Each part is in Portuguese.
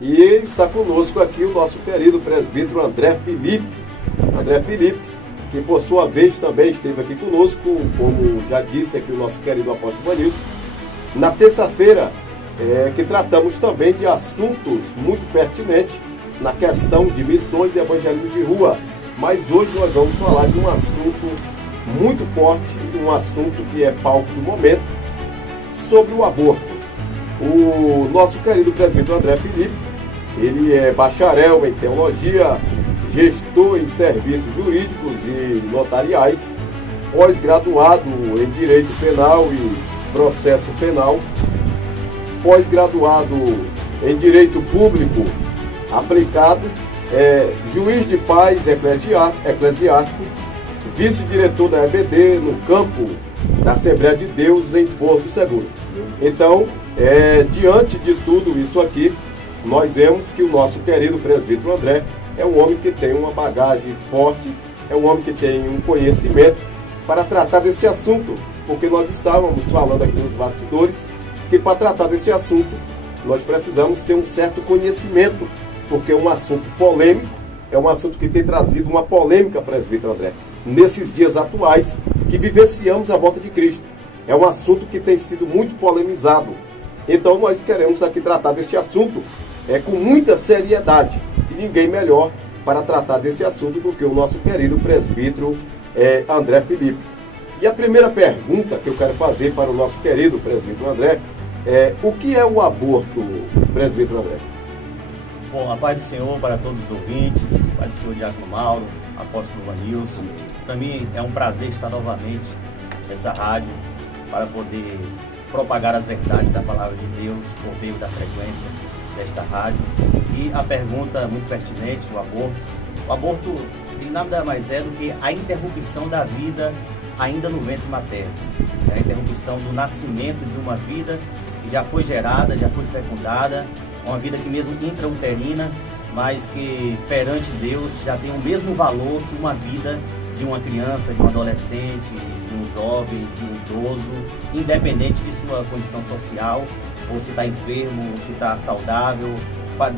E está conosco aqui o nosso querido presbítero André Felipe. André Felipe, que por sua vez também esteve aqui conosco, como já disse aqui o nosso querido apóstolo Vanilson, na terça-feira, que tratamos também de assuntos muito pertinentes na questão de missões e evangelismo de rua. Mas hoje nós vamos falar de um assunto muito forte, um assunto que é palco do momento, sobre o aborto. O nosso querido presbítero André Felipe, ele é bacharel em teologia, gestor em serviços jurídicos e notariais, pós-graduado em direito penal e processo penal, pós-graduado em direito público aplicado, juiz de paz eclesiástico, vice-diretor da EBD no campo da Assembleia de Deus em Porto Seguro. Então, diante de tudo isso aqui, nós vemos que o nosso querido presbítero André é um homem que tem uma bagagem forte, é um homem que tem um conhecimento para tratar deste assunto, porque nós estávamos falando aqui nos bastidores que para tratar deste assunto nós precisamos ter um certo conhecimento, porque é um assunto polêmico, é um assunto que tem trazido uma polêmica, presbítero André, nesses dias atuais que vivenciamos a volta de Cristo. É um assunto que tem sido muito polemizado. Então nós queremos aqui tratar deste assunto com muita seriedade. E ninguém melhor para tratar desse assunto do que o nosso querido presbítero André Felipe. E a primeira pergunta que eu quero fazer para o nosso querido presbítero André é: o que é o aborto, presbítero André? Bom, a paz do Senhor para todos os ouvintes, a paz do Senhor Diácono Mauro, apóstolo Vanilson. Para mim é um prazer estar novamente nessa rádio para poder propagar as verdades da palavra de Deus por meio da frequência desta rádio. E a pergunta muito pertinente, o aborto. O aborto nada mais é do que a interrupção da vida ainda no ventre materno. É a interrupção do nascimento de uma vida que já foi gerada, já foi fecundada, uma vida que mesmo intrauterina, mas que perante Deus já tem o mesmo valor que uma vida de uma criança, de um adolescente, de um jovem, de um idoso, independente de sua condição social, ou se está enfermo, ou se está saudável.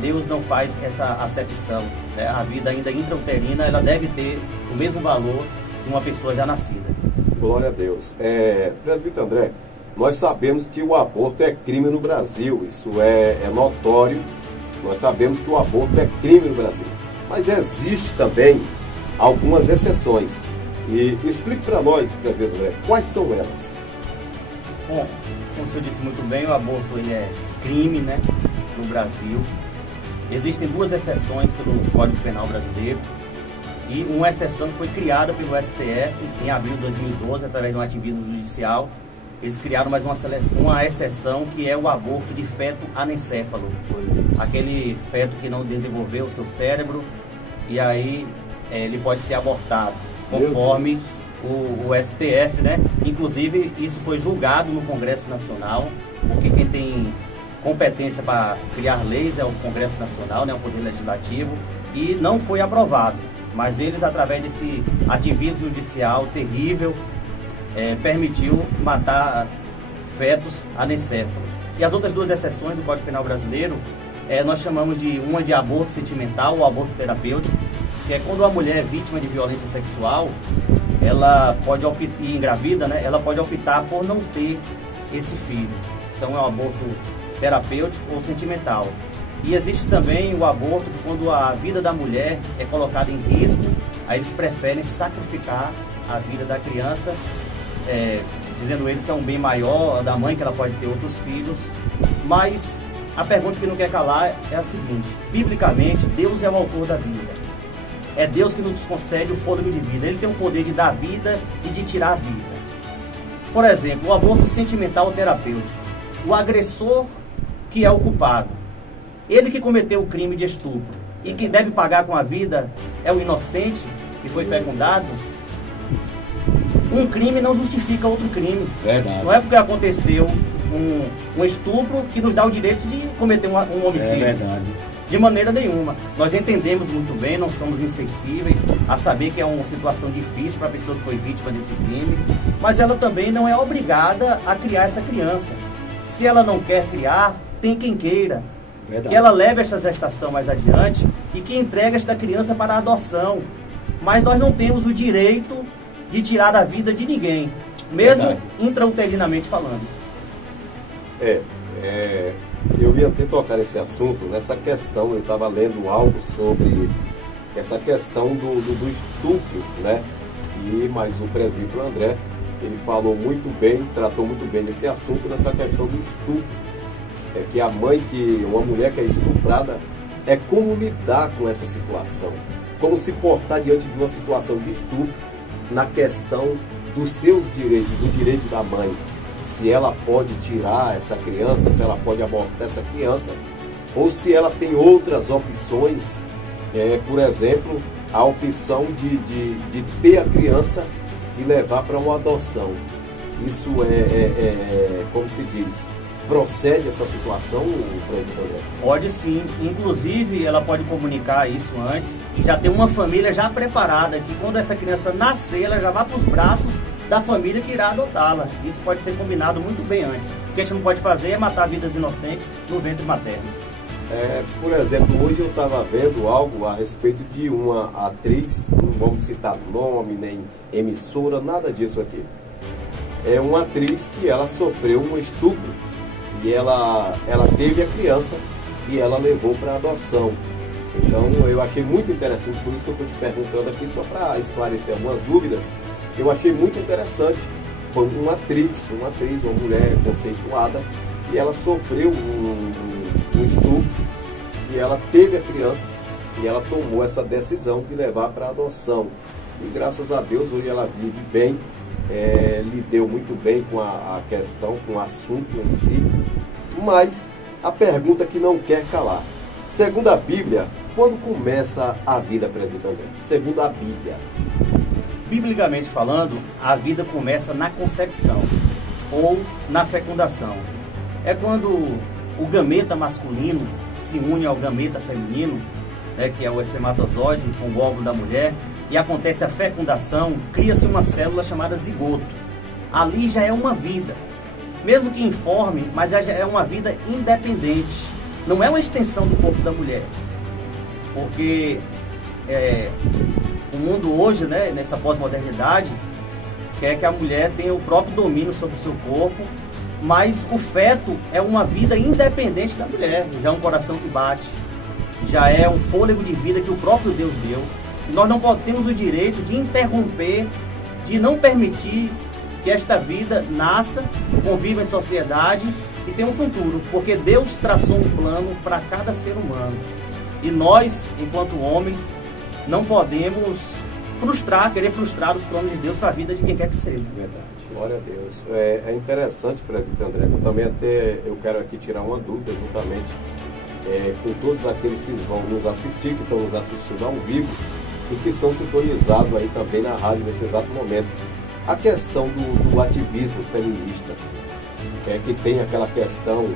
Deus não faz essa acepção, né? A vida ainda intrauterina, ela deve ter o mesmo valor que uma pessoa já nascida. Glória a Deus. Presbítero André, nós sabemos que o aborto é crime no Brasil, isso é notório. Nós sabemos que o aborto é crime no Brasil, mas existe também algumas exceções. E explique para nós, presbítero André, quais são elas? Bom, como o senhor disse muito bem, o aborto ele é crime, né, no Brasil. Existem duas exceções pelo Código Penal brasileiro. E uma exceção foi criada pelo STF em abril de 2012, através de um ativismo judicial. Eles criaram mais uma exceção, que é o aborto de feto anencéfalo. Aquele feto que não desenvolveu o seu cérebro, e aí ele pode ser abortado, conforme o STF, né? Inclusive, isso foi julgado no Congresso Nacional, porque quem tem competência para criar leis é o Congresso Nacional, né? O Poder Legislativo, e não foi aprovado. Mas eles, através desse ativismo judicial terrível, permitiu matar fetos anencéfalos. E as outras duas exceções do Código Penal brasileiro, nós chamamos uma de aborto sentimental ou aborto terapêutico, que é quando a mulher é vítima de violência sexual, ela pode optar, e engravida, né, ela pode optar por não ter esse filho. Então é um aborto terapêutico ou sentimental. E existe também o aborto quando a vida da mulher é colocada em risco, aí eles preferem sacrificar a vida da criança, dizendo eles que é um bem maior da mãe, que ela pode ter outros filhos. Mas a pergunta que não quer calar é a seguinte: biblicamente, Deus é o autor da vida. É Deus que nos concede o fôlego de vida. Ele tem o poder de dar vida e de tirar a vida. Por exemplo, o aborto sentimental ou terapêutico. O agressor que é o culpado, ele que cometeu o crime de estupro e que deve pagar com a vida é o inocente que foi fecundado. Um crime não justifica outro crime. Verdade. Não é porque aconteceu um estupro que nos dá o direito de cometer um homicídio. É verdade. De maneira nenhuma. Nós entendemos muito bem, não somos insensíveis a saber que é uma situação difícil para a pessoa que foi vítima desse crime, mas ela também não é obrigada a criar essa criança. Se ela não quer criar, tem quem queira. que ela leve essa gestação mais adiante e que entregue esta criança para a adoção. Mas nós não temos o direito de tirar a vida de ninguém, mesmo intrauterinamente falando. Eu ia até tocar nesse assunto, nessa questão. Eu estava lendo algo sobre essa questão do estupro, né? Mas o presbítero André, ele falou muito bem, tratou muito bem desse assunto, nessa questão do estupro. Que uma mulher que é estuprada, como lidar com essa situação, como se portar diante de uma situação de estupro, na questão dos seus direitos, do direito da mãe, se ela pode tirar essa criança, se ela pode abortar essa criança, ou se ela tem outras opções, por exemplo, a opção de ter a criança e levar para uma adoção. Isso como se diz, procede essa situação, André? Pode sim, inclusive ela pode comunicar isso antes e já ter uma família já preparada, que quando essa criança nascer, ela já vá para os braços da família que irá adotá-la. Isso pode ser combinado muito bem antes. O que a gente não pode fazer é matar vidas inocentes no ventre materno. Por exemplo, hoje eu estava vendo algo a respeito de uma atriz, não vamos citar nome, nem emissora, nada disso aqui. É uma atriz que ela sofreu um estupro e ela teve a criança e ela levou para adoção. Então eu achei muito interessante, por isso que eu estou te perguntando aqui, só para esclarecer algumas dúvidas. Eu achei muito interessante. Foi uma atriz, uma mulher conceituada, e ela sofreu um estupro e ela teve a criança e ela tomou essa decisão de levar para adoção. E graças a Deus hoje ela vive bem, lidou muito bem com a questão, com o assunto em si. Mas a pergunta que não quer calar: segundo a Bíblia, quando começa a vida, presbítero André? Segundo a Bíblia. Biblicamente falando, a vida começa na concepção ou na fecundação. É quando o gameta masculino se une ao gameta feminino, que é o espermatozoide com o óvulo da mulher, e acontece a fecundação, cria-se uma célula chamada zigoto. Ali já é uma vida, mesmo que informe, mas já é uma vida independente. Não é uma extensão do corpo da mulher, porque o mundo hoje, nessa pós-modernidade, quer que a mulher tenha o próprio domínio sobre o seu corpo, mas o feto é uma vida independente da mulher, já é um coração que bate, já é um fôlego de vida que o próprio Deus deu. E nós não temos o direito de interromper, de não permitir que esta vida nasça, conviva em sociedade e tenha um futuro, porque Deus traçou um plano para cada ser humano. E nós, enquanto homens, não podemos querer frustrar os planos de Deus para a vida de quem quer que seja. Verdade. Glória a Deus. É interessante, presbítero André, também eu quero aqui tirar uma dúvida juntamente com todos aqueles que vão nos assistir, que estão nos assistindo ao vivo e que estão sintonizados aí também na rádio nesse exato momento. A questão do ativismo feminista, que tem aquela questão,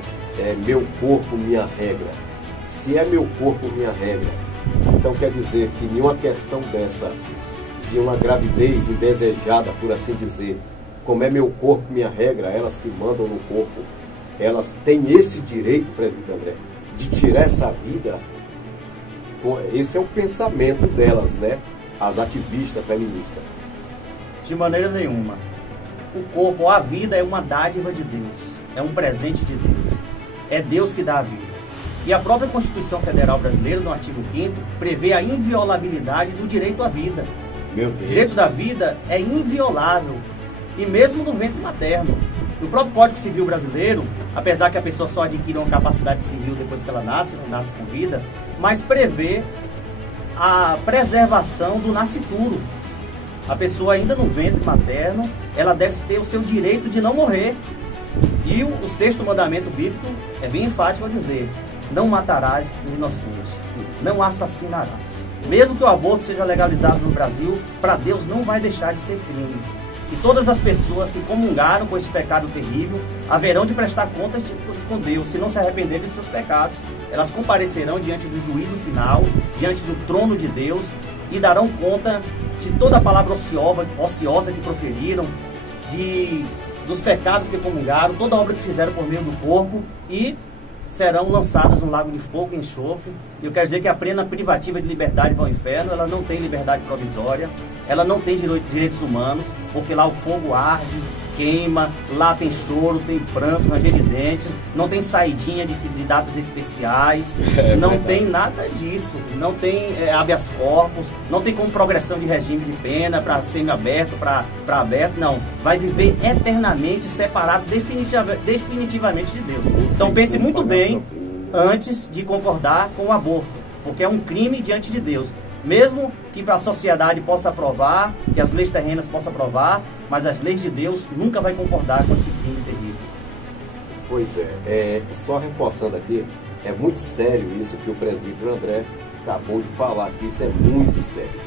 meu corpo, minha regra. Se é meu corpo, minha regra, então quer dizer que nenhuma questão dessa, de uma gravidez indesejada, por assim dizer, como é meu corpo, minha regra, elas que mandam no corpo, elas têm esse direito, presbítero André, de tirar essa vida. Esse é o pensamento delas, as ativistas feministas. De maneira nenhuma. O corpo, a vida é uma dádiva de Deus, é um presente de Deus. É Deus que dá a vida. E a própria Constituição Federal Brasileira, no artigo 5º, prevê a inviolabilidade do direito à vida. Meu Deus. O direito da vida é inviolável, e mesmo no ventre materno. O próprio Código Civil Brasileiro, apesar que a pessoa só adquire uma capacidade civil depois que ela nasce, não nasce com vida, mas prevê a preservação do nascituro. A pessoa ainda no ventre materno, ela deve ter o seu direito de não morrer. E o 6º mandamento bíblico é bem enfático a dizer: não matarás o inocente, não assassinarás. Mesmo que o aborto seja legalizado no Brasil, para Deus não vai deixar de ser crime. E todas as pessoas que comungaram com esse pecado terrível haverão de prestar contas com Deus. Se não se arrependerem de seus pecados, elas comparecerão diante do juízo final, diante do trono de Deus, e darão conta de toda a palavra ociosa que proferiram, dos pecados que comungaram, toda a obra que fizeram por meio do corpo, e serão lançadas no lago de fogo e enxofre. Eu quero dizer que a pena privativa de liberdade para o inferno, ela não tem liberdade provisória, ela não tem direitos humanos, porque lá o fogo arde, queima, lá tem choro, tem pranto, ranger de dentes, não tem saidinha de datas especiais, não verdade. Tem nada disso, não tem habeas corpus, não tem como progressão de regime de pena para semi-aberto, para aberto, não. Vai viver eternamente separado definitivamente de Deus. Então pense muito bem antes de concordar com o aborto, porque é um crime diante de Deus. Mesmo que para a sociedade possa aprovar, que as leis terrenas possam aprovar, mas as leis de Deus nunca vai concordar com esse crime terrível. Pois só reforçando aqui, é muito sério isso que o presbítero André acabou de falar aqui, isso é muito sério.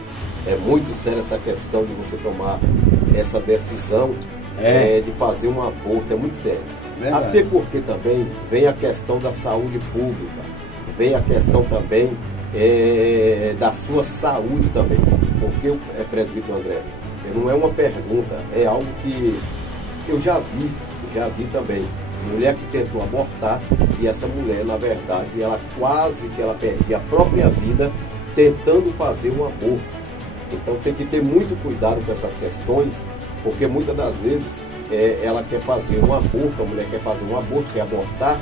É muito sério essa questão de você tomar essa decisão de fazer um aborto, é muito sério. Verdade. Até porque também vem a questão da saúde pública, vem a questão também da sua saúde também, porque o presbítero André, não é uma pergunta, é algo que eu já vi também, mulher que tentou abortar, e essa mulher, na verdade, ela quase que ela perdia a própria vida tentando fazer um aborto. Então tem que ter muito cuidado com essas questões, porque muitas das vezes ela quer fazer um aborto, a mulher quer fazer um aborto, quer abortar,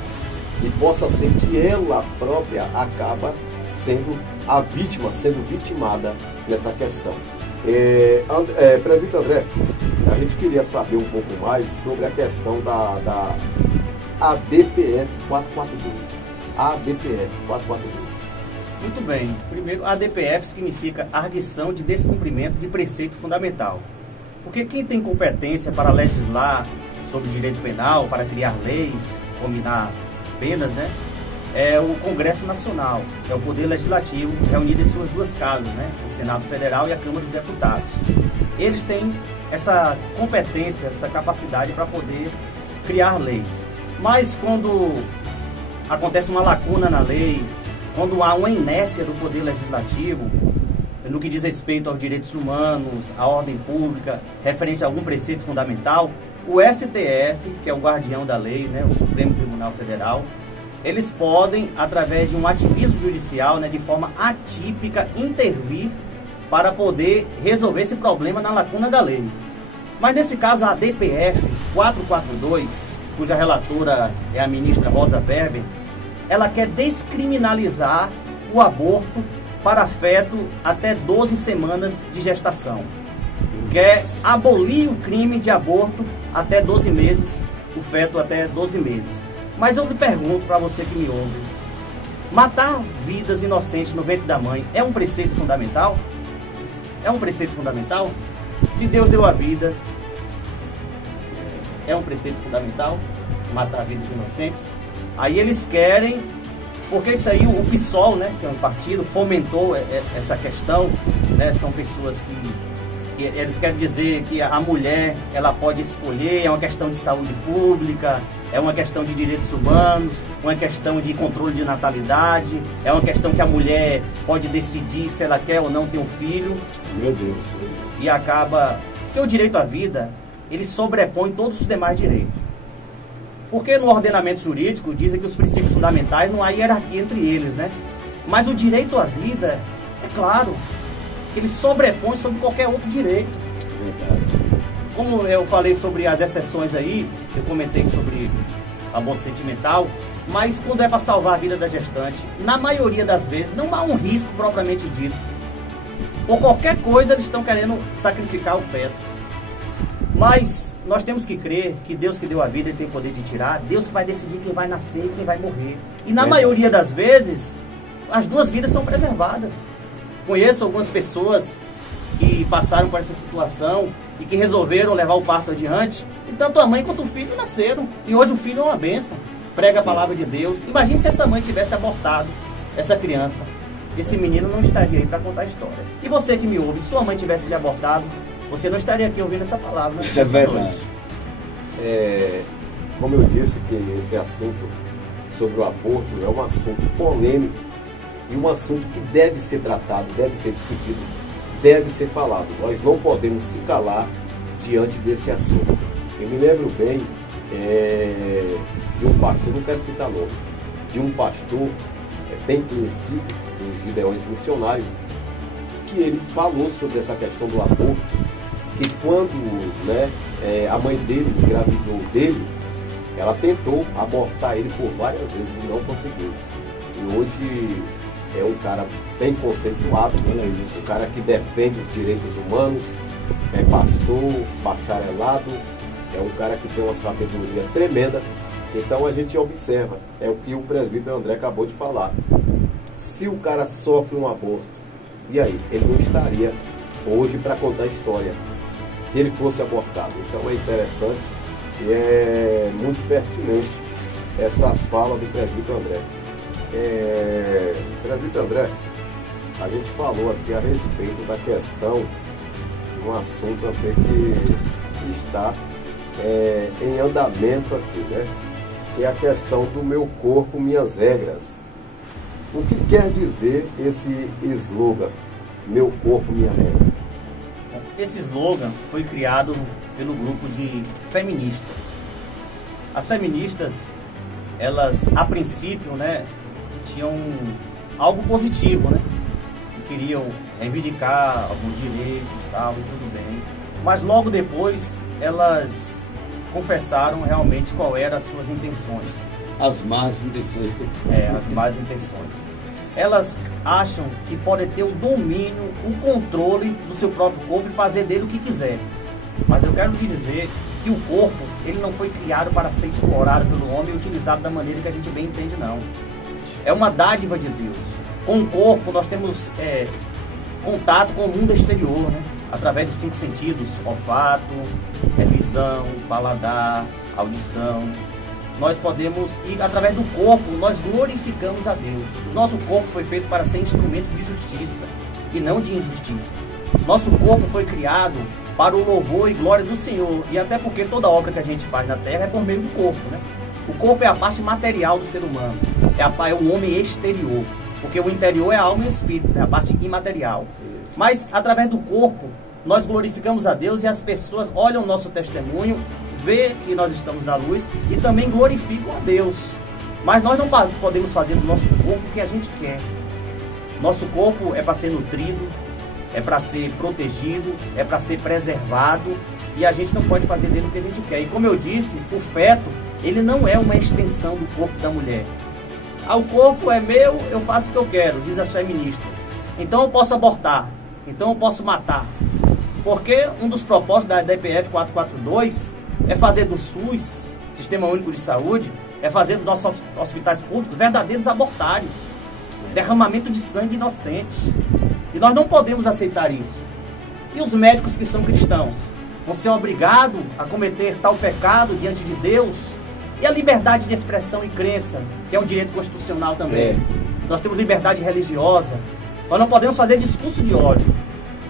e possa ser que ela própria acaba sendo a vítima, sendo vitimada nessa questão. Presbítero André, a gente queria saber um pouco mais sobre a questão da ADPF 442. ADPF 442. Muito bem. Primeiro, ADPF significa Arguição de Descumprimento de Preceito Fundamental. Porque quem tem competência para legislar sobre direito penal, para criar leis, combinar penas, né? É o Congresso Nacional, é o Poder Legislativo, reunido em suas duas casas, né? O Senado Federal e a Câmara dos Deputados. Eles têm essa competência, essa capacidade para poder criar leis. Mas quando acontece uma lacuna na lei, quando há uma inércia do Poder Legislativo, no que diz respeito aos direitos humanos, à ordem pública, referente a algum preceito fundamental, o STF, que é o guardião da lei, né, o Supremo Tribunal Federal, eles podem, através de um ativismo judicial, né, de forma atípica, intervir para poder resolver esse problema na lacuna da lei. Mas nesse caso, a ADPF 442, cuja relatora é a ministra Rosa Weber, ela quer descriminalizar o aborto para feto até 12 semanas de gestação. Quer abolir o crime de aborto até 12 meses, o feto até 12 meses. Mas eu lhe pergunto para você que me ouve, matar vidas inocentes no ventre da mãe é um preceito fundamental? É um preceito fundamental? Se Deus deu a vida, é um preceito fundamental matar vidas inocentes? Aí eles querem, porque isso aí o PSOL, né, que é um partido, fomentou essa questão, né, são pessoas que eles querem dizer que a mulher, ela pode escolher, é uma questão de saúde pública, é uma questão de direitos humanos, uma questão de controle de natalidade, é uma questão que a mulher pode decidir se ela quer ou não ter um filho. Meu Deus. E acaba que o direito à vida, ele sobrepõe todos os demais direitos. Porque no ordenamento jurídico dizem que os princípios fundamentais não há hierarquia entre eles, né? Mas o direito à vida, é claro, que ele sobrepõe sobre qualquer outro direito. Verdade. Como eu falei sobre as exceções aí, eu comentei sobre aborto sentimental, mas quando é para salvar a vida da gestante, na maioria das vezes não há um risco propriamente dito. Por qualquer coisa eles estão querendo sacrificar o feto. Mas nós temos que crer que Deus que deu a vida, Ele tem poder de tirar, Deus que vai decidir quem vai nascer e quem vai morrer. E na maioria das vezes, as duas vidas são preservadas. Conheço algumas pessoas que passaram por essa situação e que resolveram levar o parto adiante, e tanto a mãe quanto o filho nasceram. E hoje o filho é uma bênção, prega a palavra de Deus. Imagine se essa mãe tivesse abortado essa criança. Esse menino não estaria aí para contar a história. E você que me ouve, se sua mãe tivesse lhe abortado, você não estaria aqui ouvindo essa palavra. É verdade. Como eu disse, que esse assunto sobre o aborto é um assunto polêmico e um assunto que deve ser tratado, deve ser discutido, deve ser falado. Nós não podemos se calar diante desse assunto. Eu me lembro bem de um pastor, não quero citar nome, de um pastor bem conhecido, do Gideões Missionário, que ele falou sobre essa questão do aborto, que quando, né, a mãe dele engravidou dele, ela tentou abortar ele por várias vezes e não conseguiu. E hoje é um cara bem conceituado, né? Um cara que defende os direitos humanos, é pastor, bacharelado, é um cara que tem uma sabedoria tremenda. Então a gente observa, é o que o presbítero André acabou de falar. Se o cara sofre um aborto, e aí? Ele não estaria hoje para contar a história se ele fosse abortado. Então é interessante e é muito pertinente essa fala do presbítero André. Presbítero André, a gente falou aqui a respeito da questão de um assunto até que está em andamento aqui, né? Que é a questão do meu corpo, minhas regras. O que quer dizer esse slogan, meu corpo, minha regra? Esse slogan foi criado pelo grupo de feministas. As feministas, elas a princípio, né, tinham algo positivo, né? Queriam reivindicar alguns direitos e tal, e tudo bem. Mas logo depois elas confessaram realmente qual eram as suas intenções. As más intenções. As más intenções. Elas acham que podem ter o domínio, o controle do seu próprio corpo e fazer dele o que quiser. Mas eu quero lhe dizer que o corpo, ele não foi criado para ser explorado pelo homem e utilizado da maneira que a gente bem entende, não. É uma dádiva de Deus. Com o corpo nós temos contato com o mundo exterior, né? Através dos 5 sentidos, olfato, visão, paladar, audição. Nós podemos, e através do corpo, nós glorificamos a Deus. O nosso corpo foi feito para ser instrumento de justiça e não de injustiça. Nosso corpo foi criado para o louvor e glória do Senhor. E até porque toda obra que a gente faz na terra é por meio do corpo, né? O corpo é a parte material do ser humano. É o homem exterior. Porque o interior é a alma e o espírito, é a parte imaterial. Mas através do corpo, nós glorificamos a Deus e as pessoas olham o nosso testemunho, vê que nós estamos na luz e também glorificam a Deus. Mas nós não podemos fazer do nosso corpo o que a gente quer. Nosso corpo é para ser nutrido, é para ser protegido, é para ser preservado e a gente não pode fazer dele o que a gente quer. E como eu disse, o feto, ele não é uma extensão do corpo da mulher. O corpo é meu, eu faço o que eu quero, diz as feministas. Então eu posso abortar, então eu posso matar. Porque um dos propósitos da DPF 442 é fazer do SUS, Sistema Único de Saúde, é fazer dos nossos hospitais públicos verdadeiros abortários. Derramamento de sangue inocente. E nós não podemos aceitar isso. E os médicos que são cristãos vão ser obrigados a cometer tal pecado diante de Deus? E a liberdade de expressão e crença, que é um direito constitucional também. Nós temos liberdade religiosa. Nós não podemos fazer discurso de ódio.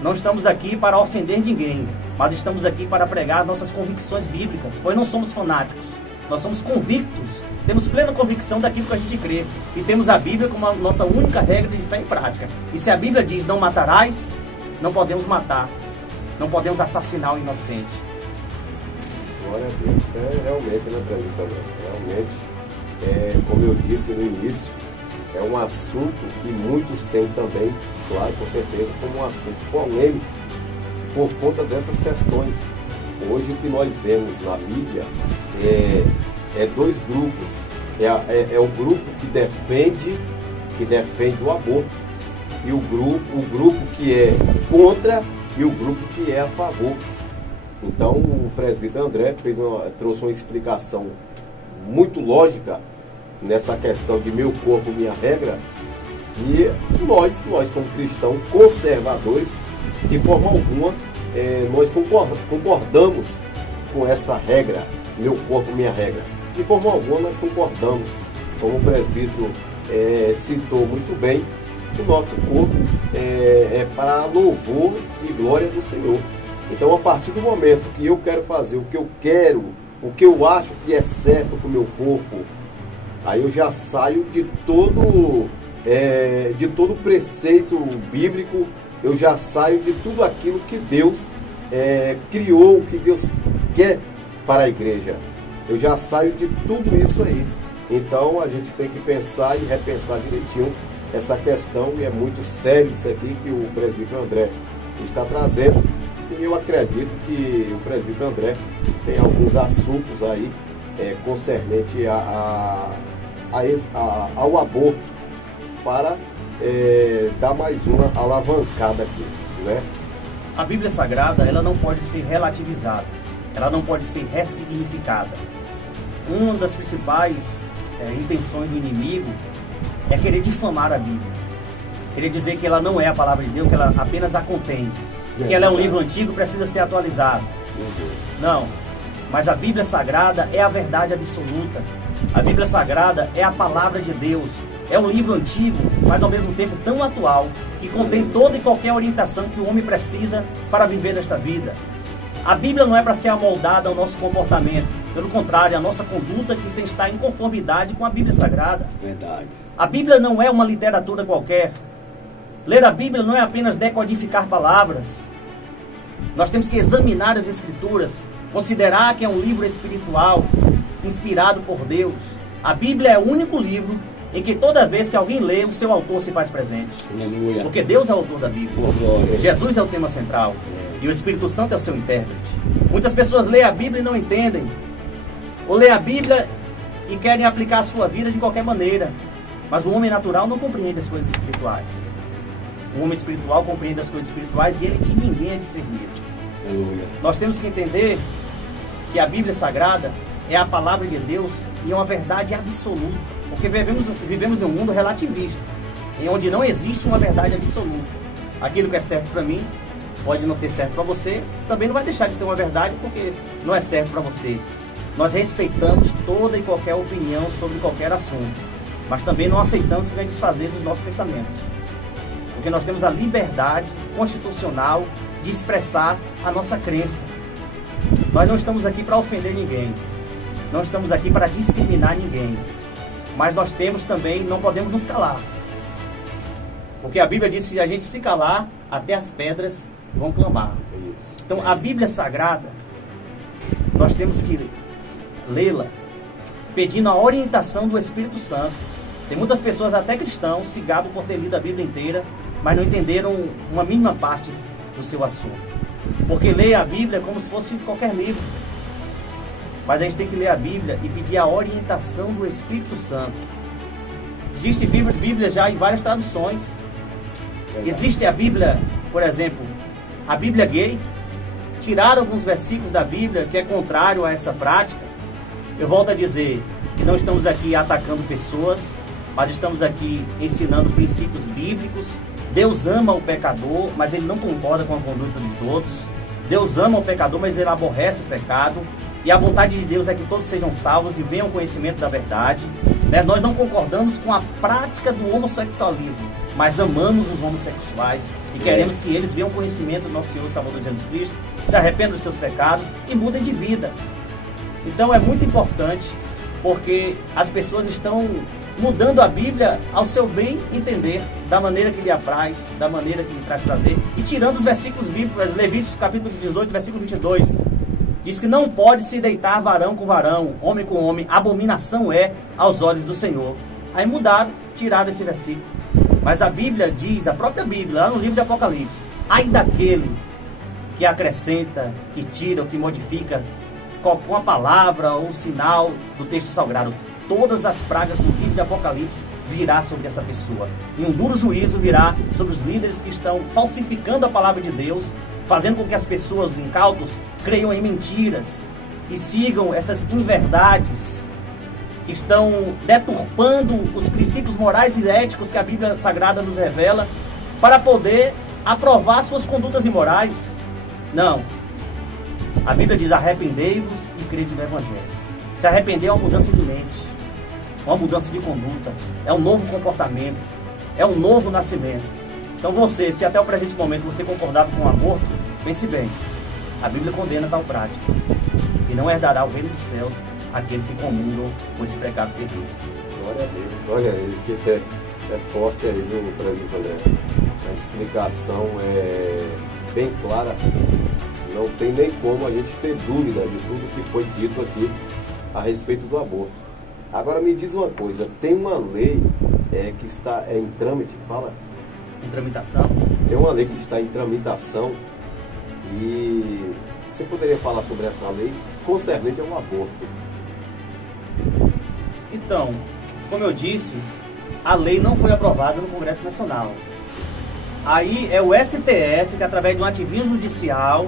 Não estamos aqui para ofender ninguém, mas estamos aqui para pregar nossas convicções bíblicas, pois não somos fanáticos. Nós somos convictos, temos plena convicção daquilo que a gente crê. E temos a Bíblia como a nossa única regra de fé e prática. E se a Bíblia diz não matarás, não podemos matar. Não podemos assassinar o inocente. Glória a Deus. Realmente, né, presbítero? Realmente, como eu disse no início, é um assunto que muitos têm também, claro, com certeza, como um assunto polêmico por conta dessas questões. Hoje o que nós vemos na mídia é dois grupos. É o grupo que defende o aborto e o grupo que é contra e o grupo que é a favor. Então o presbítero André trouxe uma explicação muito lógica nessa questão de meu corpo, minha regra. E nós como cristãos conservadores, de forma alguma, nós concordamos com essa regra, meu corpo, minha regra. De forma alguma nós concordamos, como o presbítero citou muito bem, o nosso corpo é para louvor e glória do Senhor. Então, a partir do momento que eu quero fazer o que eu quero, o que eu acho que é certo com o meu corpo, aí eu já saio de todo preceito bíblico, eu já saio de tudo aquilo que Deus criou, que Deus quer para a igreja. Eu já saio de tudo isso aí. Então a gente tem que pensar e repensar direitinho essa questão, e é muito sério isso aqui que o presbítero André está trazendo. E eu acredito que o presbítero André tem alguns assuntos aí concernente ao aborto para dar mais uma alavancada aqui, né? A Bíblia Sagrada, ela não pode ser relativizada, ela não pode ser ressignificada. Uma das principais intenções do inimigo é querer difamar a Bíblia, querer dizer que ela não é a palavra de Deus, que ela apenas a contém, que ela é um livro antigo, precisa ser atualizado. Não, mas a Bíblia Sagrada é a verdade absoluta. A Bíblia Sagrada é a palavra de Deus. É um livro antigo, mas ao mesmo tempo tão atual, que contém toda e qualquer orientação que o homem precisa para viver nesta vida. A Bíblia não é para ser amoldada ao nosso comportamento. Pelo contrário, a nossa conduta que tem que estar em conformidade com a Bíblia Sagrada. Verdade. A Bíblia não é uma literatura qualquer. Ler a Bíblia não é apenas decodificar palavras. Nós temos que examinar as Escrituras, considerar que é um livro espiritual, inspirado por Deus. A Bíblia é o único livro em que toda vez que alguém lê, o seu autor se faz presente. Aleluia. Porque Deus é o autor da Bíblia. Glória. Jesus é o tema central. E o Espírito Santo é o seu intérprete. Muitas pessoas leem a Bíblia e não entendem. Ou leem a Bíblia e querem aplicar a sua vida de qualquer maneira. Mas o homem natural não compreende as coisas espirituais. O homem espiritual compreende as coisas espirituais e ele de ninguém é discernido. Aleluia. Nós temos que entender que a Bíblia Sagrada é a palavra de Deus e é uma verdade absoluta. Porque vivemos em um mundo relativista, em onde não existe uma verdade absoluta. Aquilo que é certo para mim pode não ser certo para você, também não vai deixar de ser uma verdade porque não é certo para você. Nós respeitamos toda e qualquer opinião sobre qualquer assunto, mas também não aceitamos que venha desfazer dos nossos pensamentos. Porque nós temos a liberdade constitucional de expressar a nossa crença. Nós não estamos aqui para ofender ninguém, não estamos aqui para discriminar ninguém. Mas nós temos também, não podemos nos calar. Porque a Bíblia diz que se a gente se calar, até as pedras vão clamar. Então a Bíblia Sagrada, nós temos que lê-la pedindo a orientação do Espírito Santo. Tem muitas pessoas, até cristãos, se gabam por ter lido a Bíblia inteira, mas não entenderam uma mínima parte do seu assunto. Porque lê a Bíblia como se fosse qualquer livro. Mas a gente tem que ler a Bíblia e pedir a orientação do Espírito Santo. Existe Bíblia já em várias traduções. Existe a Bíblia, por exemplo, a Bíblia gay. Tiraram alguns versículos da Bíblia que é contrário a essa prática. Eu volto a dizer que não estamos aqui atacando pessoas, mas estamos aqui ensinando princípios bíblicos. Deus ama o pecador, mas Ele não concorda com a conduta de todos. Deus ama o pecador, mas Ele aborrece o pecado. E a vontade de Deus é que todos sejam salvos e venham ao conhecimento da verdade. Nós não concordamos com a prática do homossexualismo, mas amamos os homossexuais e queremos que eles venham ao conhecimento do nosso Senhor e Salvador Jesus Cristo, se arrependam dos seus pecados e mudem de vida. Então é muito importante, porque as pessoas estão mudando a Bíblia ao seu bem entender, da maneira que lhe apraz, da maneira que lhe traz prazer, e tirando os versículos bíblicos. Levíticos capítulo 18, versículo 22, diz que não pode se deitar varão com varão, homem com homem, abominação é aos olhos do Senhor. Aí mudaram, tiraram esse versículo. Mas a Bíblia diz, a própria Bíblia, lá no livro de Apocalipse, ai daquele que acrescenta, que tira ou que modifica com uma palavra ou um sinal do texto sagrado. Todas as pragas do livro de Apocalipse virá sobre essa pessoa. E um duro juízo virá sobre os líderes que estão falsificando a palavra de Deus, fazendo com que as pessoas, os incautos, creiam em mentiras e sigam essas inverdades, que estão deturpando os princípios morais e éticos que a Bíblia Sagrada nos revela, para poder aprovar suas condutas imorais. Não. A Bíblia diz: arrependei-vos e crede no Evangelho. Se arrepender é uma mudança de mente, uma mudança de conduta, é um novo comportamento, é um novo nascimento. Então você, se até o presente momento você concordava com o aborto, pense bem, a Bíblia condena tal prática, e não herdará o reino dos céus aqueles que comungam com esse pecado terrível. Glória a Deus, olha aí, que é forte aí, viu, presbítero André? A explicação é bem clara, não tem nem como a gente ter dúvida de tudo que foi dito aqui a respeito do aborto. Agora me diz uma coisa, tem uma lei que está em trâmite, fala? Em tramitação? Tem uma lei que está em tramitação e você poderia falar sobre essa lei concernente ao aborto? Então, como eu disse, a lei não foi aprovada no Congresso Nacional. Aí é o STF que, através de um ativismo judicial,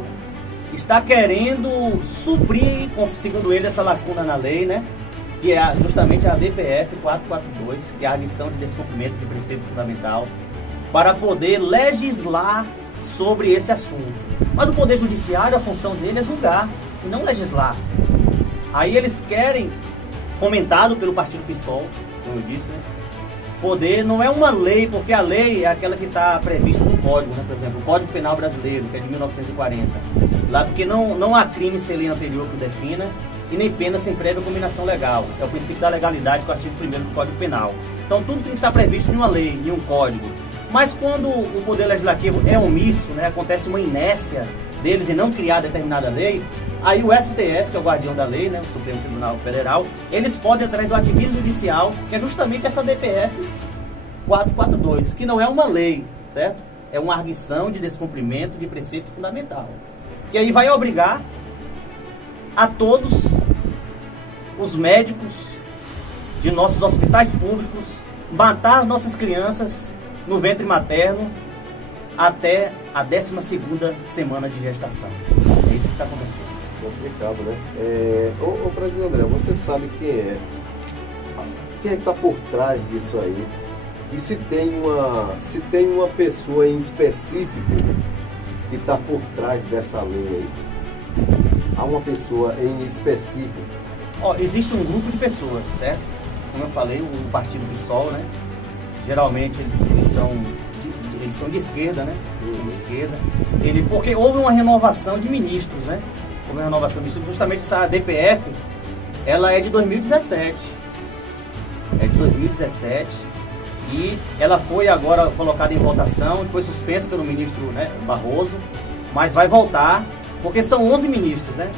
está querendo suprir, segundo ele, essa lacuna na lei, né? Que é justamente a DPF 442, que é a lição de descumprimento de preceito fundamental, para poder legislar sobre esse assunto. Mas o Poder Judiciário, a função dele é julgar e não legislar. Aí eles querem, fomentado pelo partido PSOL, como eu disse, né? Poder não é uma lei, porque a lei é aquela que está prevista no Código, né? Por exemplo, o Código Penal Brasileiro, que é de 1940. Lá porque não há crime sem lei anterior que o defina e nem pena sem prévia combinação legal. É o princípio da legalidade, que é o artigo 1º do Código Penal. Então tudo tem que estar previsto em uma lei, em um código. Mas quando o Poder Legislativo é omisso, né? Acontece uma inércia deles em não criar determinada lei, aí o STF, que é o guardião da lei, né, o Supremo Tribunal Federal, eles podem, através do ativismo judicial, que é justamente essa DPF 442, que não é uma lei, certo? É uma arguição de descumprimento de preceito fundamental. Que aí vai obrigar a todos os médicos de nossos hospitais públicos matar as nossas crianças no ventre materno até a 12ª semana de gestação. É isso que está acontecendo. Complicado, né? Ô Presidente André, você sabe quem é que está por trás disso aí? E se tem uma pessoa em específico que está por trás dessa lei aí? Há uma pessoa em específico? Existe um grupo de pessoas, certo? Como eu falei, o partido PSOL, né? Geralmente eles são de esquerda, né? De esquerda. Porque houve uma renovação de ministros, né? Houve uma renovação de ministros. Justamente essa DPF, ela é de 2017. É de 2017. E ela foi agora colocada em votação e foi suspensa pelo ministro, né, Barroso. Mas vai voltar, porque são 11 ministros, né?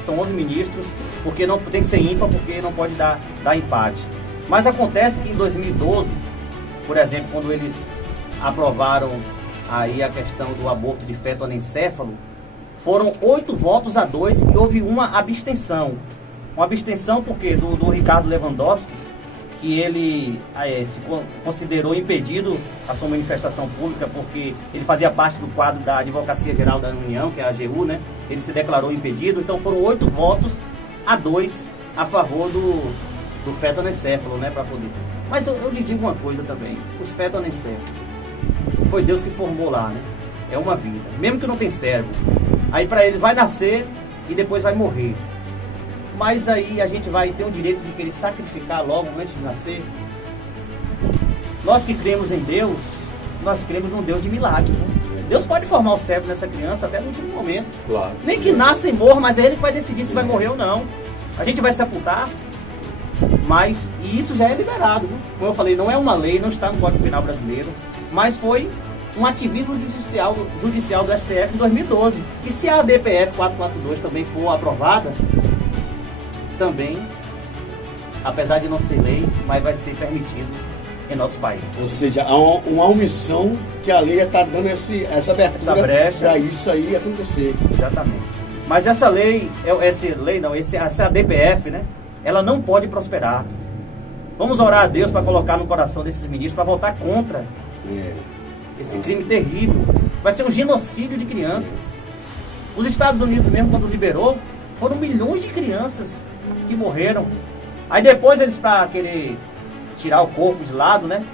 São 11 ministros, porque não tem que ser ímpar, porque não pode dar empate. Mas acontece que em 2012, por exemplo, quando eles aprovaram aí a questão do aborto de feto anencéfalo, foram 8 votos a 2 e houve uma abstenção. Uma abstenção porque do Ricardo Lewandowski, que ele se considerou impedido a sua manifestação pública porque ele fazia parte do quadro da Advocacia Geral da União, que é a AGU, né? Ele se declarou impedido, então foram 8 votos a 2 a favor do feto anencéfalo, né? Para poder. Mas eu lhe digo uma coisa também, os fetos anencéfalos, foi Deus que formou lá, né? É uma vida, mesmo que não tem cérebro. Aí para ele vai nascer e depois vai morrer. Mas aí a gente vai ter o direito de querer sacrificar logo antes de nascer. Nós que cremos em Deus, nós cremos num Deus de milagres, né? Deus pode formar o cérebro nessa criança até no último momento. Claro. Nem que nasça e morra, mas é ele que vai decidir se vai morrer ou não. A gente vai sepultar, mas e isso já é liberado, né? Como eu falei, não é uma lei, não está no Código Penal Brasileiro, mas foi um ativismo judicial do STF em 2012. E se a DPF 442 também for aprovada, também, apesar de não ser lei, mas vai ser permitido em nosso país. Ou seja, há uma omissão que a lei está dando essa abertura, essa brecha para isso aí acontecer. Exatamente. Mas essa lei, essa DPF, né? Ela não pode prosperar. Vamos orar a Deus para colocar no coração desses ministros para votar contra esse crime terrível. Vai ser um genocídio de crianças. Os Estados Unidos mesmo, quando liberou, foram milhões de crianças que morreram. Aí depois eles, para querer tirar o corpo de lado, né,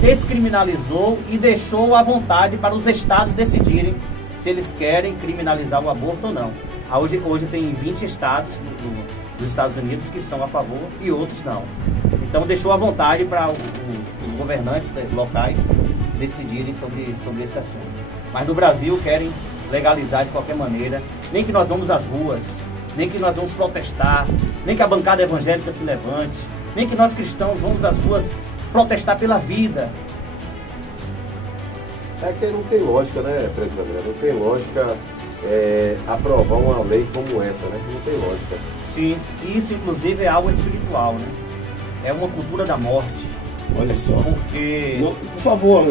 descriminalizou e deixou à vontade para os estados decidirem se eles querem criminalizar o aborto ou não. Hoje tem 20 estados dos Estados Unidos que são a favor e outros não. Então deixou à vontade para os governantes locais decidirem sobre esse assunto. Mas no Brasil querem legalizar de qualquer maneira, nem que nós vamos às ruas, nem que nós vamos protestar, nem que a bancada evangélica se levante, nem que nós cristãos vamos às ruas protestar pela vida. É que não tem lógica, né, presidente André? Não tem lógica aprovar uma lei como essa, né? Não tem lógica. Sim, isso inclusive é algo espiritual, né? É uma cultura da morte. Olha só. Porque... Não, por favor,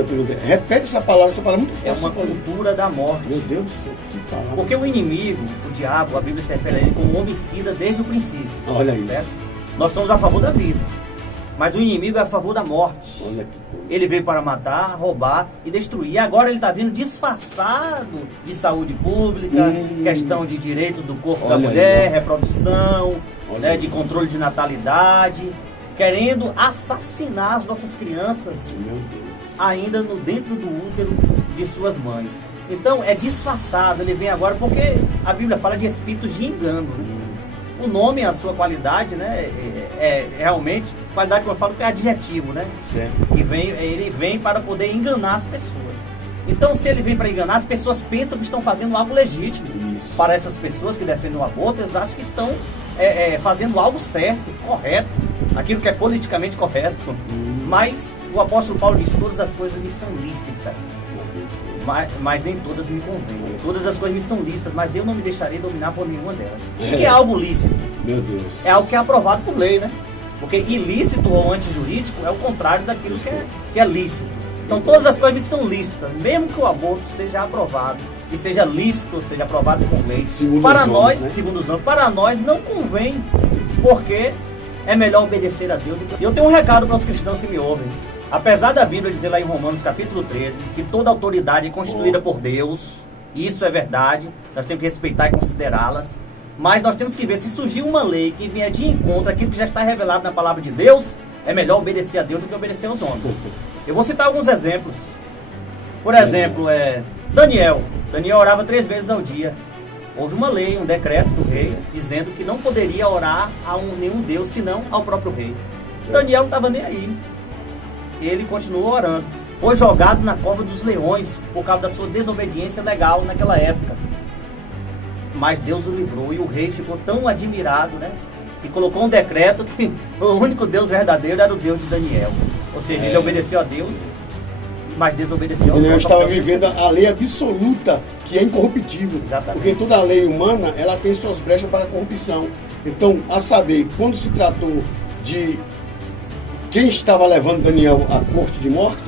repete essa palavra é muito forte. É uma cultura da morte. Meu Deus do céu, que palavra. Porque o inimigo, o diabo, a Bíblia se refere a ele como homicida desde o princípio. Olha isso. Certo? Nós somos a favor da vida, mas o inimigo é a favor da morte. Olha que coisa. Ele veio para matar, roubar e destruir. E agora ele está vindo disfarçado de saúde pública, questão de direitos do corpo da mulher, aí, reprodução, né, de controle de natalidade, querendo assassinar as nossas crianças, meu Deus, ainda dentro do útero de suas mães. Então é disfarçado, ele vem agora porque a Bíblia fala de espíritos de engano. O nome, a sua qualidade, né, é realmente, qualidade que eu falo que é adjetivo, né? Certo. Ele vem para poder enganar as pessoas. Então, se ele vem para enganar, as pessoas pensam que estão fazendo algo legítimo. Isso. Para essas pessoas que defendem o aborto, eles acham que estão fazendo algo certo, correto, aquilo que é politicamente correto. Mas o apóstolo Paulo diz: todas as coisas me são lícitas, mas nem todas me convêm. Todas as coisas me são lícitas, mas eu não me deixarei dominar por nenhuma delas. O que é algo lícito? Meu Deus. É algo que é aprovado por lei, né? Porque ilícito ou antijurídico é o contrário daquilo que é lícito. Então todas as coisas me são lícitas, mesmo que o aborto seja aprovado e seja lícito, seja aprovado por lei. Segundo para os nós, homens, né? segundo os homens, para nós não convém, porque é melhor obedecer a Deus. E eu tenho um recado para os cristãos que me ouvem. Apesar da Bíblia dizer lá em Romanos capítulo 13 que toda autoridade é constituída por Deus, isso é verdade, nós temos que respeitar e considerá-las, mas nós temos que ver se surgir uma lei que venha de encontro àquilo que já está revelado na palavra de Deus, é melhor obedecer a Deus do que obedecer aos homens. Eu vou citar alguns exemplos. Por exemplo, Daniel orava 3 vezes ao dia. Houve uma lei, um decreto do rei, dizendo que não poderia orar a nenhum Deus, senão ao próprio rei. Daniel não estava nem aí. Ele continuou orando. Foi jogado na cova dos leões por causa da sua desobediência legal naquela época. Mas Deus o livrou e o rei ficou tão admirado, né? E colocou um decreto que o único Deus verdadeiro era o Deus de Daniel. Ou seja, ele obedeceu a Deus, mas desobedeceu aos Daniel homens. estava vivendo a lei absoluta, que é incorruptível. Exatamente. Porque toda a lei humana, ela tem suas brechas para a corrupção. Então, a saber, quando se tratou de quem estava levando Daniel à corte de morte,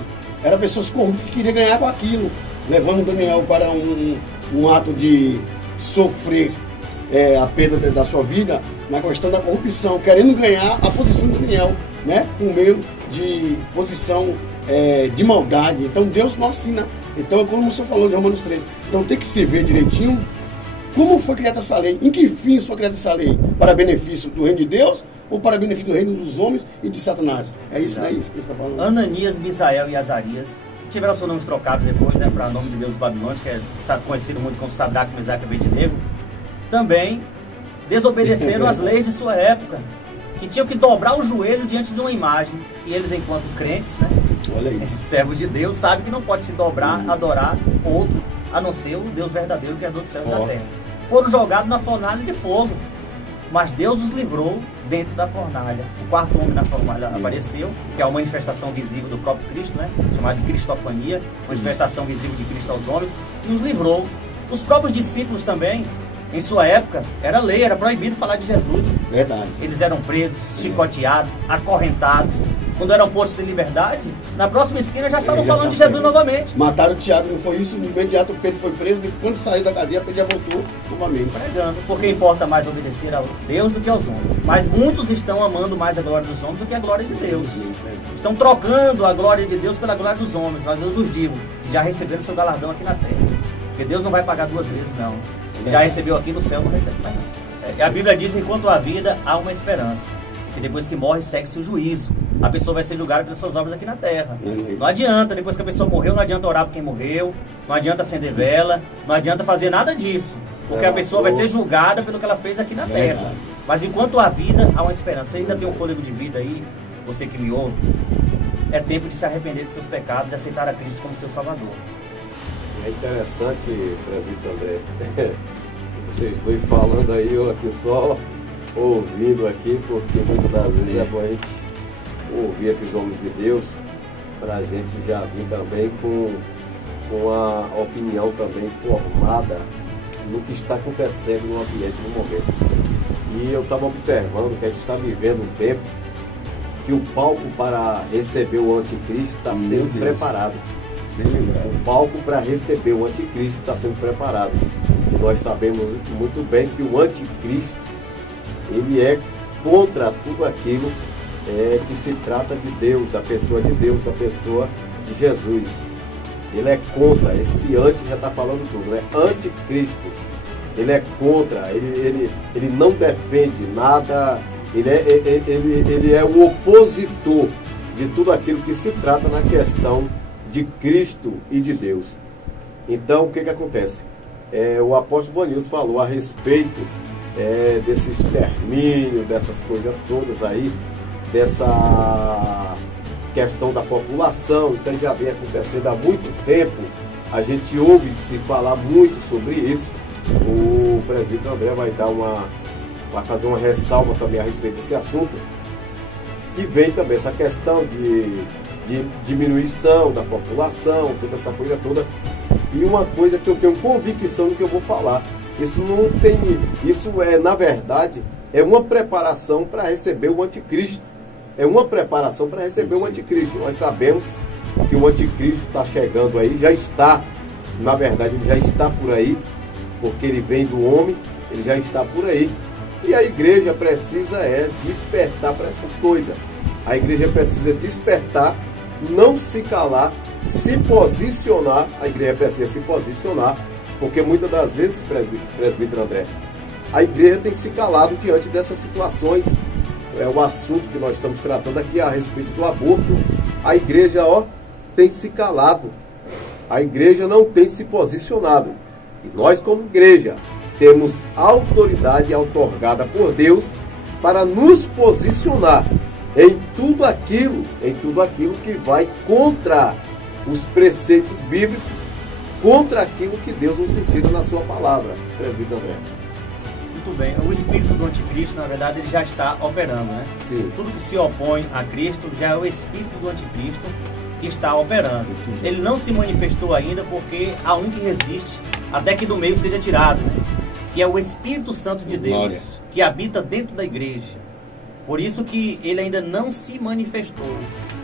eram pessoas corruptas que queriam ganhar com aquilo, levando Daniel para um ato de sofrer a perda da sua vida na questão da corrupção, querendo ganhar a posição de Daniel, né, por meio de posição de maldade. Então Deus não assina. Então, como o senhor falou de Romanos 13, então tem que se ver direitinho como foi criada essa lei, em que fim foi criada essa lei, para benefício do reino de Deus ou para benefício do reino dos homens e de Satanás. É isso, né? Isso que você está falando. Ananias, Misael e Azarias tiveram seus nomes trocados depois, né, para o nome de Deus dos Babilônios, que é conhecido muito como Sadraque, Mesaque e Abednego. Também desobedeceram as leis de sua época, que tinham que dobrar o joelho diante de uma imagem. E eles, enquanto crentes, né, olha isso, servos de Deus, sabem que não pode se dobrar, adorar outro, a não ser o Deus verdadeiro, Criador do céu e da terra. Foram jogados na fornalha de fogo, mas Deus os livrou dentro da fornalha. O quarto homem na fornalha apareceu, que é uma manifestação visível do próprio Cristo, né, chamada de cristofania, manifestação visível de Cristo aos homens, e os livrou. Os próprios discípulos também, em sua época, era lei, era proibido falar de Jesus. Verdade. Eles eram presos, chicoteados, acorrentados. Quando eram postos em liberdade, na próxima esquina já estavam falando de Jesus novamente. Mataram o Tiago, não foi isso? No imediato o Pedro foi preso, e quando saiu da cadeia, Pedro já voltou novamente. Pregando, porque importa mais obedecer a Deus do que aos homens. Mas muitos estão amando mais a glória dos homens do que a glória de Deus. Estão trocando a glória de Deus pela glória dos homens. Mas eu vos digo, já receberam seu galardão aqui na terra. Porque Deus não vai pagar 2 vezes, não. Ele já recebeu aqui no céu, não recebe mais não. E a Bíblia diz que enquanto há vida, há uma esperança. Que depois que morre, segue-se o juízo. A pessoa vai ser julgada pelas suas obras aqui na terra. Não adianta, depois que a pessoa morreu, não adianta orar por quem morreu, não adianta acender vela, não adianta fazer nada disso. Porque a pessoa vai ser julgada pelo que ela fez aqui na terra. Mas enquanto há vida, há uma esperança. Você ainda tem um fôlego de vida aí, você que me ouve, é tempo de se arrepender dos seus pecados e aceitar a Cristo como seu Salvador. É interessante, presbítero André, vocês dois falando aí, eu aqui só ouvindo aqui, porque muitas das vezes é bom a gente ouvir esses homens de Deus, para a gente já vir também com a opinião também formada no que está acontecendo no ambiente no momento. E eu estava observando que a gente está vivendo um tempo que o palco para receber o anticristo está sendo preparado. O palco para receber o anticristo está sendo preparado. E nós sabemos muito bem que o anticristo, ele é contra tudo aquilo que se trata de Deus, da pessoa de Deus, da pessoa de Jesus. Ele é contra, esse anti já está falando tudo, né? Anticristo, ele é contra, ele não defende nada, ele é o opositor de tudo aquilo que se trata na questão de Cristo e de Deus. Então, o que acontece? O apóstolo Vanilson falou a respeito desse extermínio, dessas coisas todas aí, dessa questão da população. Isso aí já vem acontecendo há muito tempo, a gente ouve se falar muito sobre isso. O presbítero André vai fazer uma ressalva também a respeito desse assunto, e vem também essa questão de diminuição da população, toda essa coisa toda. E uma coisa que eu tenho convicção do que eu vou falar, na verdade, é uma preparação para receber o anticristo. É uma preparação para receber o anticristo. Nós sabemos que o anticristo está chegando aí, já está, na verdade, ele já está por aí, porque ele vem do homem, ele já está por aí. E a igreja precisa despertar para essas coisas. A igreja precisa despertar, não se calar, se posicionar. A igreja precisa se posicionar, porque muitas das vezes, presbítero André, a igreja tem se calado diante dessas situações. É o assunto que nós estamos tratando aqui a respeito do aborto. A igreja, tem se calado. A igreja não tem se posicionado. E nós, como igreja, temos autoridade outorgada por Deus para nos posicionar em tudo aquilo que vai contra os preceitos bíblicos, contra aquilo que Deus nos ensina na sua palavra. Presbítero André. Muito bem, o espírito do anticristo, na verdade, ele já está operando, né? Sim. Tudo que se opõe a Cristo já é o espírito do anticristo que está operando. Ele não se manifestou ainda porque há um que resiste até que do meio seja tirado, né? Que é o Espírito Santo de Deus, Glória, que habita dentro da igreja. Por isso que ele ainda não se manifestou,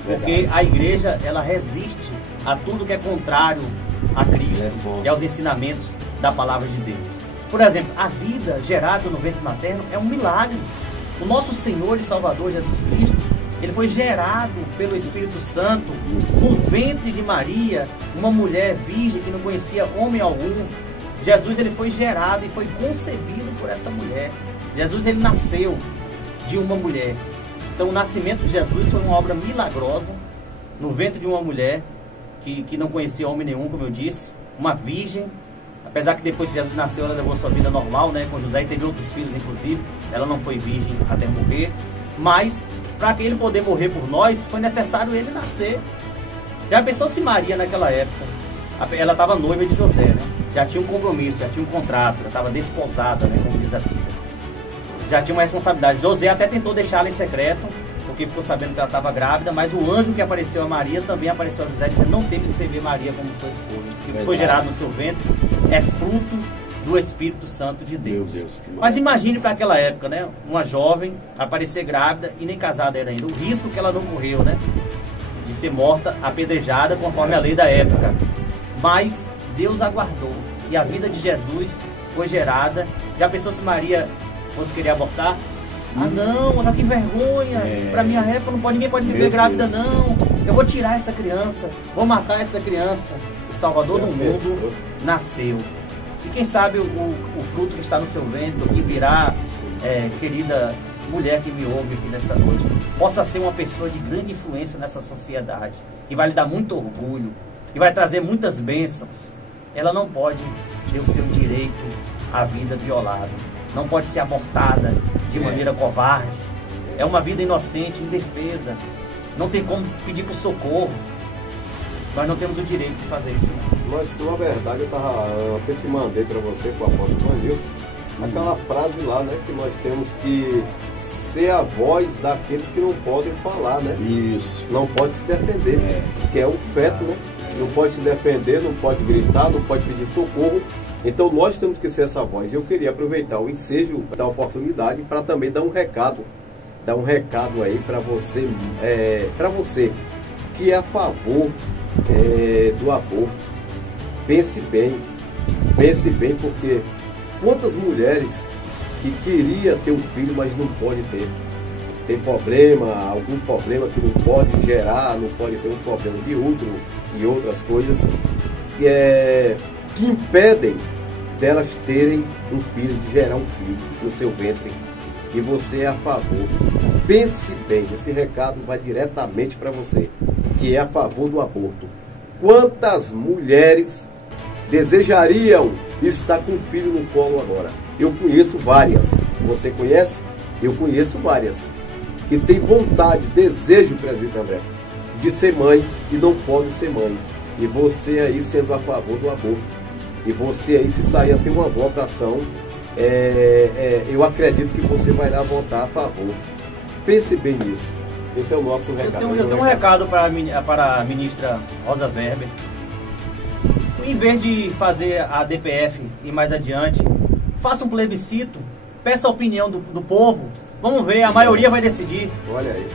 porque a igreja, ela resiste a tudo que é contrário a Cristo e aos ensinamentos da palavra de Deus. Por exemplo, a vida gerada no ventre materno é um milagre. O nosso Senhor e Salvador Jesus Cristo, ele foi gerado pelo Espírito Santo no ventre de Maria, uma mulher virgem que não conhecia homem algum. Jesus, ele foi gerado e foi concebido por essa mulher. Jesus, ele nasceu de uma mulher. Então, o nascimento de Jesus foi uma obra milagrosa no ventre de uma mulher que não conhecia homem nenhum, como eu disse, uma virgem. Apesar que depois que Jesus nasceu, ela levou sua vida normal, né, com José, e teve outros filhos, inclusive. Ela não foi virgem até morrer. Mas, para que ele poder morrer por nós, foi necessário ele nascer. Já pensou se Maria, naquela época, ela estava noiva de José, né? Já tinha um compromisso, já tinha um contrato, já estava desposada, né, como diz a Bíblia. Já tinha uma responsabilidade. José até tentou deixá-la em secreto, porque ficou sabendo que ela estava grávida, mas o anjo que apareceu a Maria também apareceu a José, dizendo: não teve de receber Maria como sua esposa. O que foi gerado no seu ventre é fruto do Espírito Santo de Deus. Mas imagine para aquela época, né? Uma jovem aparecer grávida e nem casada era ainda. O risco que ela não correu, né? De ser morta, apedrejada, conforme a lei da época. Mas Deus aguardou. E a vida de Jesus foi gerada. Já pensou se Maria fosse querer abortar? Ah, não, olha que vergonha. Para minha época ninguém pode me ver grávida, não. Eu vou tirar essa criança, vou matar essa criança. O Salvador do mundo nasceu. E quem sabe o fruto que está no seu ventre, que virá, querida mulher que me ouve aqui nessa noite, possa ser uma pessoa de grande influência nessa sociedade, que vai lhe dar muito orgulho, que vai trazer muitas bênçãos. Ela não pode ter o seu direito à vida violado, não pode ser abortada de maneira covarde. É uma vida inocente, indefesa, não tem como pedir por socorro. Nós não temos o direito de fazer isso. Mas, na verdade, eu até te mandei para você, com o apóstolo Vanilson, aquela frase lá, né, que nós temos que ser a voz daqueles que não podem falar, né? Isso. Não pode se defender, que é o feto, né? não pode se defender, não pode gritar, não pode pedir socorro. Então nós temos que ser essa voz. Eu queria aproveitar o ensejo da oportunidade para também dar um recado aí para você que é a favor do aborto. Pense bem, porque quantas mulheres que queria ter um filho, mas não pode ter. Tem problema, algum problema que não pode gerar, não pode ter um problema de útero e outras coisas que impedem delas terem um filho, de gerar um filho no seu ventre. E você é a favor. Pense bem, esse recado vai diretamente para você, que é a favor do aborto. Quantas mulheres desejariam estar com um filho no colo agora? Eu conheço várias. Você conhece? Eu conheço várias. Que tem vontade, desejo, presbítero André, de ser mãe e não pode ser mãe. E você aí sendo a favor do aborto. E você aí, se sair a ter uma votação, eu acredito que você vai lá votar a favor. Pense bem nisso. Esse é o nosso recado. Eu tenho um recado para a ministra Rosa Weber. Em vez de fazer a DPF e mais adiante, faça um plebiscito, peça a opinião do povo. Vamos ver, a maioria vai decidir. Olha aí.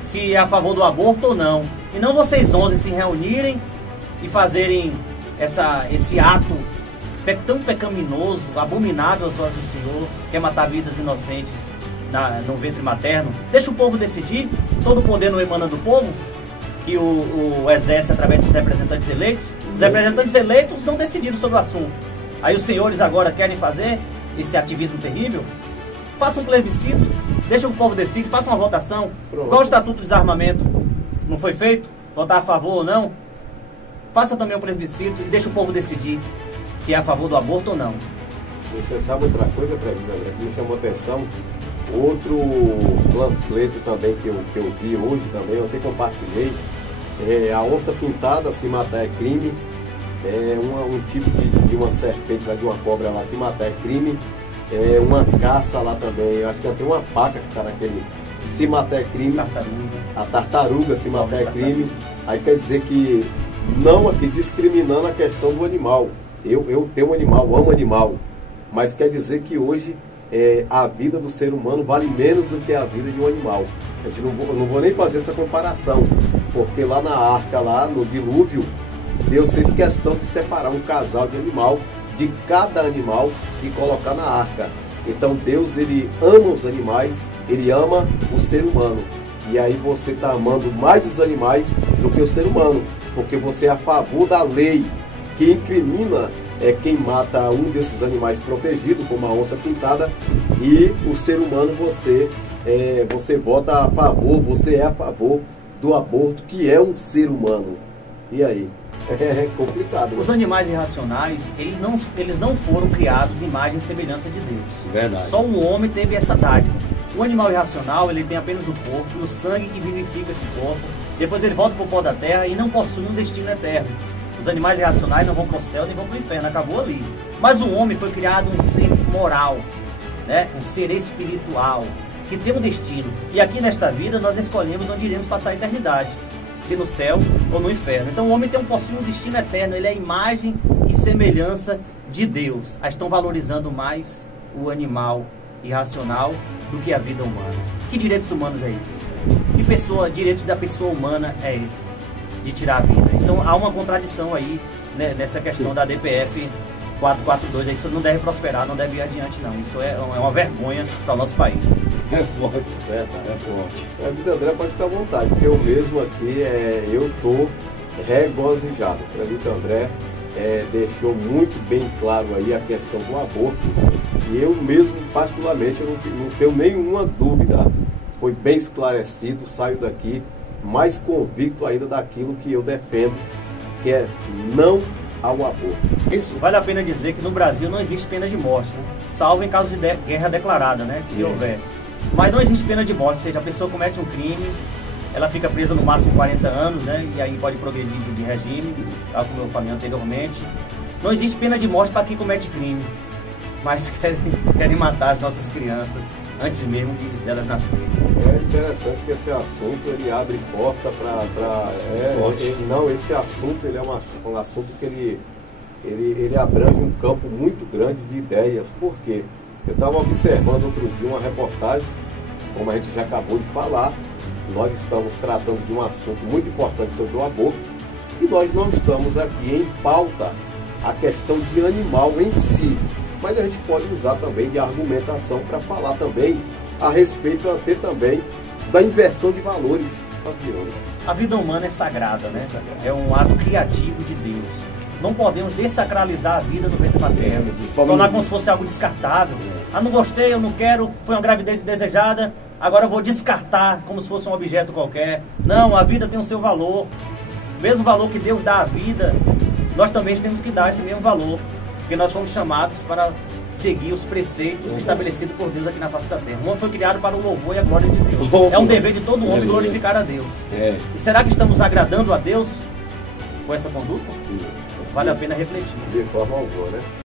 Se é a favor do aborto ou não. E não vocês 11 se reunirem e fazerem esse ato tão pecaminoso, abominável aos olhos do Senhor, que é matar vidas inocentes no ventre materno. Deixa o povo decidir. Todo o poder não emana do povo, que o exerce através dos representantes eleitos. Os representantes eleitos não decidiram sobre o assunto. Aí os senhores agora querem fazer esse ativismo terrível. Faça um plebiscito, deixa o povo decidir, faça uma votação. Igual o Estatuto do Desarmamento não foi feito, votar a favor ou não. Faça também um plebiscito e deixa o povo decidir se é a favor do aborto ou não. Você sabe outra coisa, presbítero André, que me chamou a atenção? Outro panfleto também que eu vi hoje também, eu até compartilhei. A onça pintada, se matar é crime. Um tipo de uma serpente, de uma cobra lá, se matar é crime. Uma caça lá também, eu acho que tem uma paca que está naquele, se matar é crime. A tartaruga, se matar é crime. Aí quer dizer que não aqui discriminando a questão do animal. Eu tenho um animal, amo animal, mas quer dizer que hoje a vida do ser humano vale menos do que a vida de um animal. Eu não vou nem fazer essa comparação, porque lá na arca, lá no dilúvio, Deus fez questão de separar um casal de animal de cada animal e colocar na arca. Então Deus, ele ama os animais, ele ama o ser humano. E aí você está amando mais os animais do que o ser humano, porque você é a favor da lei que incrimina quem mata um desses animais protegidos, como a onça pintada, e o ser humano você vota a favor, você é a favor do aborto, que é um ser humano. E aí? É complicado. Os animais irracionais, eles não foram criados em imagem e semelhança de Deus. Verdade. Só o homem teve essa dádiva. O animal irracional, ele tem apenas o corpo e o sangue que vivifica esse corpo. Depois ele volta para o pó da terra e não possui um destino eterno. Os animais irracionais não vão para o céu nem vão para o inferno, acabou ali. Mas o homem foi criado um ser moral, né? Um ser espiritual, que tem um destino. E aqui nesta vida nós escolhemos onde iremos passar a eternidade. Se no céu ou no inferno. Então o homem possui um destino eterno, ele é a imagem e semelhança de Deus. Aí estão valorizando mais o animal irracional do que a vida humana. Que direitos humanos é esse? Que direito da pessoa humana é esse? De tirar a vida. Então há uma contradição aí, né, nessa questão da DPF 442. Isso não deve prosperar, não deve ir adiante não. Isso é uma vergonha para o nosso país. É forte, é forte. A vida André pode ficar à vontade, porque eu mesmo aqui, eu estou regozijado. O presbítero André deixou muito bem claro aí a questão do aborto. E eu mesmo, particularmente, eu não tenho nenhuma dúvida. Foi bem esclarecido, saio daqui mais convicto ainda daquilo que eu defendo, que é não ao aborto. Isso vale a pena dizer que no Brasil não existe pena de morte, né? Salvo em caso de guerra declarada, né? Se houver. Mas não existe pena de morte, ou seja, a pessoa comete um crime, ela fica presa no máximo 40 anos, né? E aí pode progredir de regime, como eu falei anteriormente. Não existe pena de morte para quem comete crime. mas querem matar as nossas crianças antes mesmo delas nascerem. É interessante que esse assunto ele abre porta para esse assunto ele é um assunto que ele abrange um campo muito grande de ideias. Por quê? Eu estava observando outro dia uma reportagem, como a gente já acabou de falar, nós estamos tratando de um assunto muito importante sobre o aborto e nós não estamos aqui em pauta a questão de animal em si, mas a gente pode usar também de argumentação para falar também a respeito até também da inversão de valores. A vida humana é sagrada, né? É um ato criativo de Deus. Não podemos desacralizar a vida do ventre materno, tornar como se fosse algo descartável. Ah, não gostei, eu não quero, foi uma gravidez indesejada, agora eu vou descartar como se fosse um objeto qualquer. Não, a vida tem o seu valor. O mesmo valor que Deus dá à vida, nós também temos que dar esse mesmo valor, porque nós fomos chamados para seguir os preceitos estabelecidos por Deus aqui na face da terra. O homem foi criado para o louvor e a glória de Deus. É um dever de todo homem glorificar a Deus. E será que estamos agradando a Deus com essa conduta? Vale a pena refletir. De forma alguma, né?